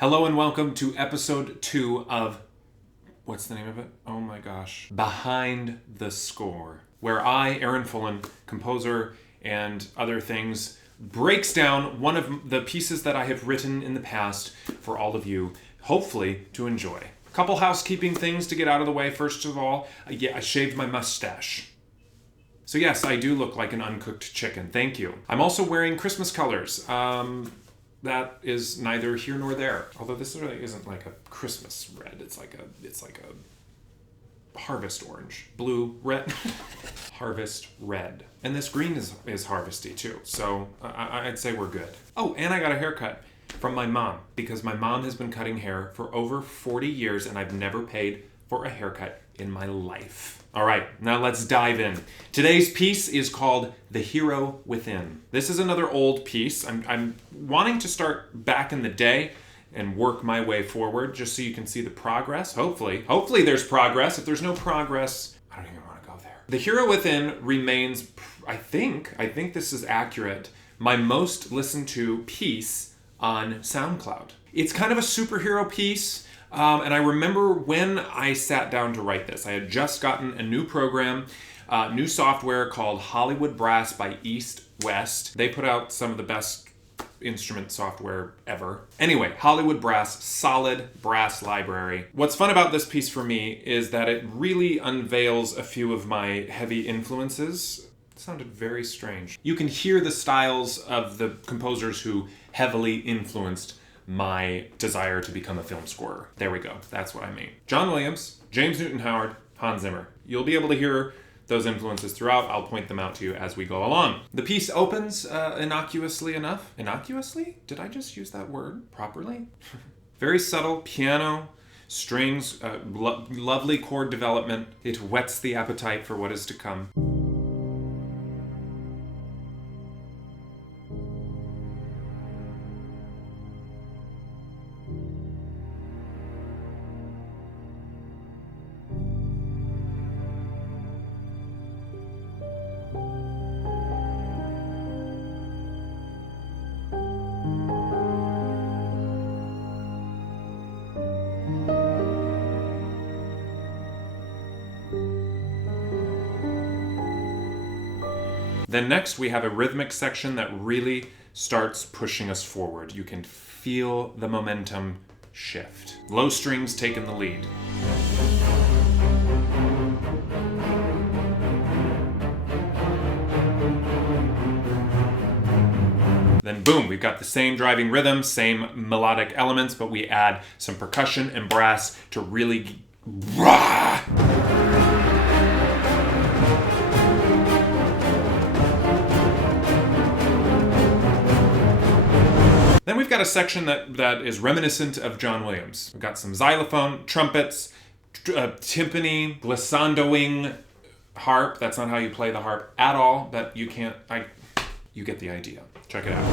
Hello and welcome to episode 2 of, what's the name of it? Oh my gosh. Behind the Score, where I, Aaron Fullen, composer and other things, breaks down one of the pieces that I have written in the past for all of you, hopefully to enjoy. A couple housekeeping things to get out of the way. First of all, I shaved my mustache. So yes, I do look like an uncooked chicken. Thank you. I'm also wearing Christmas colors. That is neither here nor there. Although this really isn't like a Christmas red. It's like a harvest orange. Blue, red. Harvest red. And this green is harvesty too. So I'd say we're good. Oh, and I got a haircut from my mom, because my mom has been cutting hair for over 40 years and I've never paid for a haircut in my life. All right, now let's dive in. Today's piece is called The Hero Within. This is another old piece. I'm wanting to start back in the day and work my way forward just so you can see the progress. Hopefully there's progress. If there's no progress, I don't even want to go there. The Hero Within remains, I think this is accurate, my most listened to piece on SoundCloud. It's kind of a superhero piece. And I remember when I sat down to write this, I had just gotten a new program, new software called Hollywood Brass by East West. They put out some of the best instrument software ever. Anyway, Hollywood Brass, solid brass library. What's fun about this piece for me is that it really unveils a few of my heavy influences. It sounded very strange. You can hear the styles of the composers who heavily influenced my desire to become a film scorer. There we go. That's what I mean. John Williams, James Newton Howard, Hans Zimmer. You'll be able to hear those influences throughout. I'll point them out to you as we go along. The piece opens innocuously enough. Innocuously? Did I just use that word properly? Very subtle piano, strings, lovely chord development. It whets the appetite for what is to come. Then next we have a rhythmic section that really starts pushing us forward. You can feel the momentum shift. Low strings taking the lead. Then boom, we've got the same driving rhythm, same melodic elements, but we add some percussion and brass to really rah! Then we've got a section that is reminiscent of John Williams. We've got some xylophone, trumpets, timpani, glissandoing harp. That's not how you play the harp at all, but you can't, you get the idea. Check it out.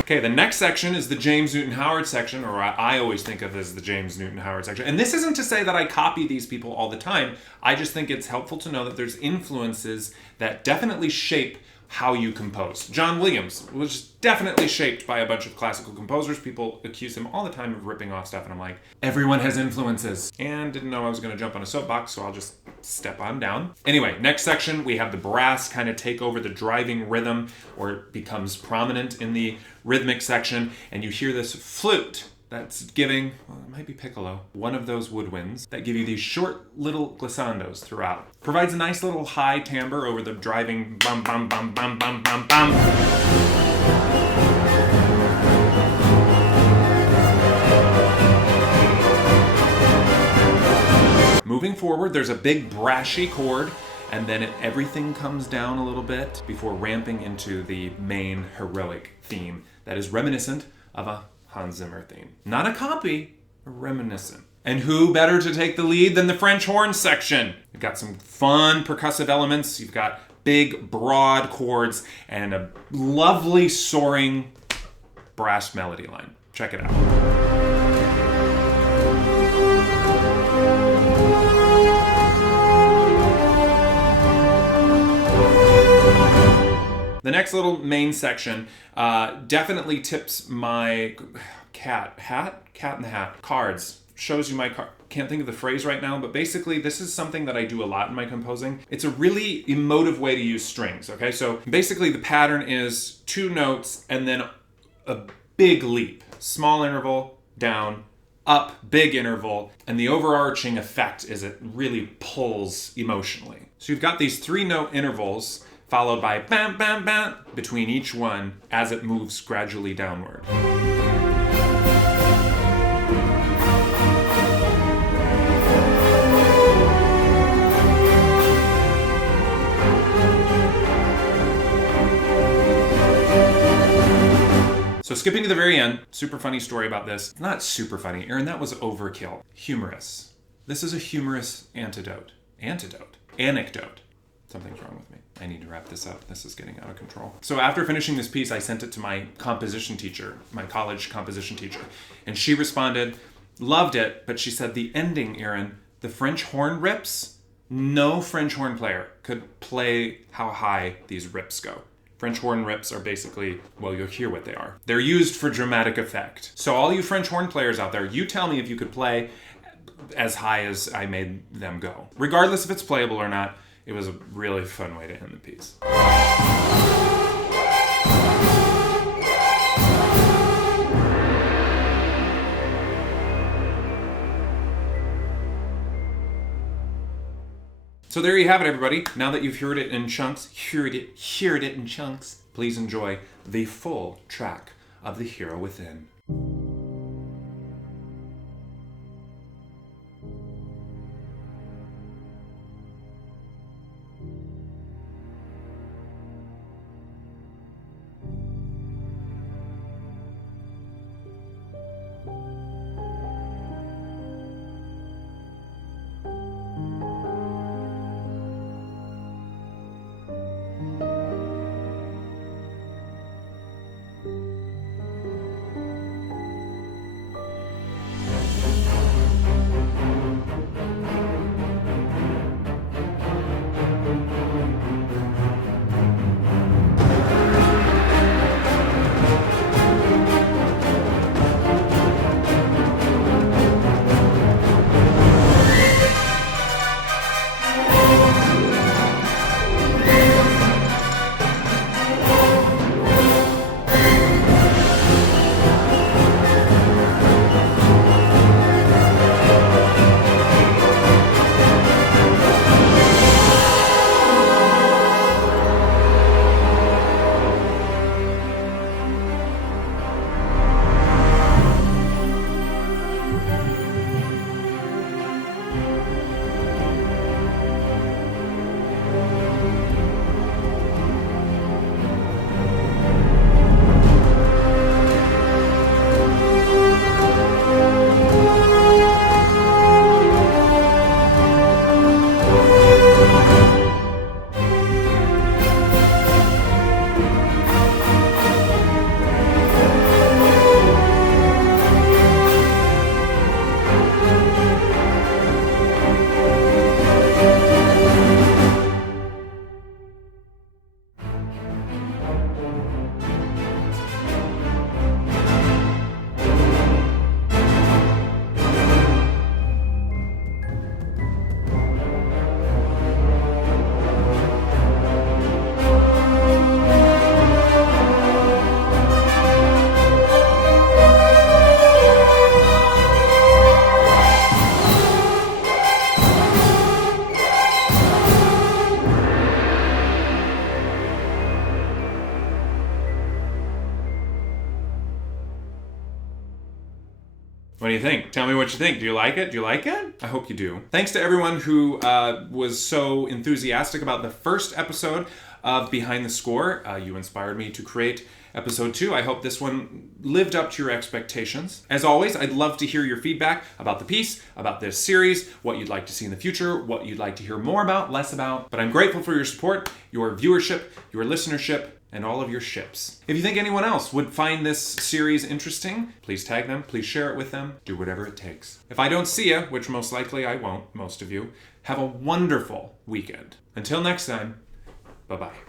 Okay, the next section is the James Newton Howard section, or I always think of as the James Newton Howard section. And this isn't to say that I copy these people all the time. I just think it's helpful to know that there's influences that definitely shape how you compose. John Williams was definitely shaped by a bunch of classical composers. People accuse him all the time of ripping off stuff, and I'm like, everyone has influences. And didn't know I was gonna jump on a soapbox, so I'll just step on down. Anyway, next section, we have the brass kind of take over the driving rhythm, or it becomes prominent in the rhythmic section, and you hear this flute that's giving, well, it might be piccolo, one of those woodwinds that give you these short little glissandos throughout. Provides a nice little high timbre over the driving bum bum bum bum bum bum bum. Moving forward, there's a big brashy chord, and then everything comes down a little bit before ramping into the main heroic theme that is reminiscent of a Hans Zimmer theme. Not a copy, a reminiscent. And who better to take the lead than the French horn section? You've got some fun percussive elements. You've got big, broad chords and a lovely soaring brass melody line. Check it out. The next little main section definitely tips my cat in the hat, cards. Shows you my card. Can't think of the phrase right now, but basically this is something that I do a lot in my composing. It's a really emotive way to use strings, okay? So basically the pattern is 2 notes and then a big leap. Small interval, down, up, big interval, and the overarching effect is it really pulls emotionally. So you've got these 3-note intervals followed by bam, bam, bam between each one as it moves gradually downward. So skipping to the very end, super funny story about this. Not super funny, Aaron, that was overkill. Humorous. This is a humorous anecdote. Something's wrong with me. I need to wrap this up. This is getting out of control. So after finishing this piece, I sent it to my composition teacher, my college composition teacher. And she responded, loved it, but she said the ending, Aaron, the French horn rips, no French horn player could play how high these rips go. French horn rips are basically, well, you'll hear what they are. They're used for dramatic effect. So all you French horn players out there, you tell me if you could play as high as I made them go. Regardless if it's playable or not, it was a really fun way to end the piece. So there you have it, everybody. Now that you've heard it in chunks, please enjoy the full track of The Hero Within. What do you think? Tell me what you think. Do you like it? Do you like it? I hope you do. Thanks to everyone who was so enthusiastic about the first episode of Behind the Score. You inspired me to create episode 2. I hope this one lived up to your expectations. As always, I'd love to hear your feedback about the piece, about this series, what you'd like to see in the future, what you'd like to hear more about, less about. But I'm grateful for your support, your viewership, your listenership, and all of your ships. If you think anyone else would find this series interesting, please tag them, please share it with them, do whatever it takes. If I don't see you, which most likely I won't, most of you, have a wonderful weekend. Until next time, bye-bye.